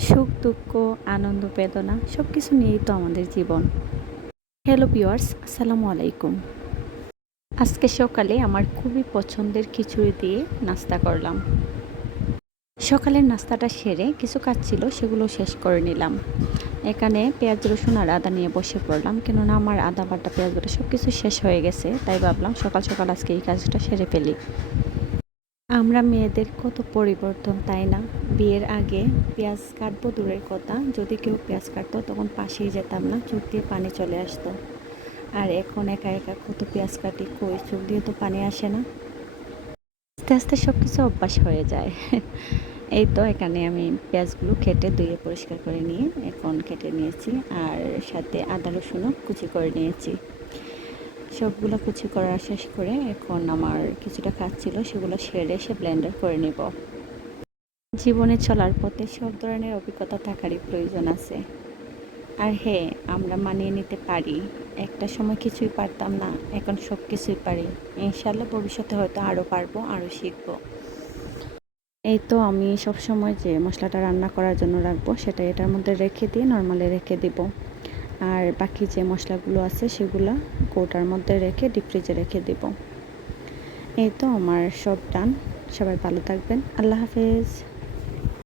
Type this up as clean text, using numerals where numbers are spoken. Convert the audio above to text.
সুখ দুঃখ আনন্দ বেদনা সব কিছু নিয়েই তো আমাদের জীবন। হ্যালো ভিউয়ার্স, আসসালামু আলাইকুম। আজকে সকালে আমার খুবই পছন্দের খিচুড়ি দিয়ে নাস্তা করলাম। সকালের নাস্তাটা সেরে কিছু কাজ ছিল সেগুলো শেষ করে নিলাম। এখানে পেঁয়াজ রসুন আর আদা নিয়ে বসে পড়লাম, কেননা আমার আদা বাটা পেঁয়াজ বাটা সব কিছু শেষ হয়ে গেছে, তাই ভাবলাম সকাল সকাল আজকে এই কাজটা সেরে ফেলি। আমরা মেয়েদের কত পরিবর্তন, তাই না? বিয়ের আগে পেঁয়াজ কাটবো দূরের কথা, যদি কেউ পেঁয়াজ কাটতো তখন পাশেই যেতাম না, চোখ দিয়ে পানি চলে আসতো। আর এখন একা একা কত পেঁয়াজ কাটি, কই চোখ দিয়ে তো পানি আসে না। আস্তে আস্তে সব কিছু অভ্যাস হয়ে যায়। এই তো এখানে আমি পেঁয়াজগুলো কেটে ধুয়ে পরিষ্কার করে নিয়ে এখন কেটে নিয়েছি, আর সাথে আদা রসুনও কুচি করে নিয়েছি। সবগুলো কুচি করা শেষ করে এখন আমার কিছুটা কাজ ছিল সেগুলো সেরে এসে ব্লেন্ডার করে নেব। জীবনে চলার পথে সব ধরনের অভিজ্ঞতা থাকারই প্রয়োজন আছে। আর হ্যাঁ, আমরা মানিয়ে নিতে পারি। একটা সময় কিছুই পারতাম না, এখন সব কিছুই পারি। ইনশাল্লাহ ভবিষ্যতে হয়তো আরও পারবো, আরও শিখবো। এই তো আমি সব সময় যে মশলাটা রান্না করার জন্য রাখবো সেটা এটার মধ্যে রেখে দিয়ে নর্মালি রেখে দিব। আর বাকি যে মশলাগুলো আছে সেগুলো কৌটার মধ্যে রেখে ডিপ ফ্রিজে রেখে দিব। এই তো আমার সব ডান। সবাই ভালো থাকবেন। আল্লাহ হাফেজ।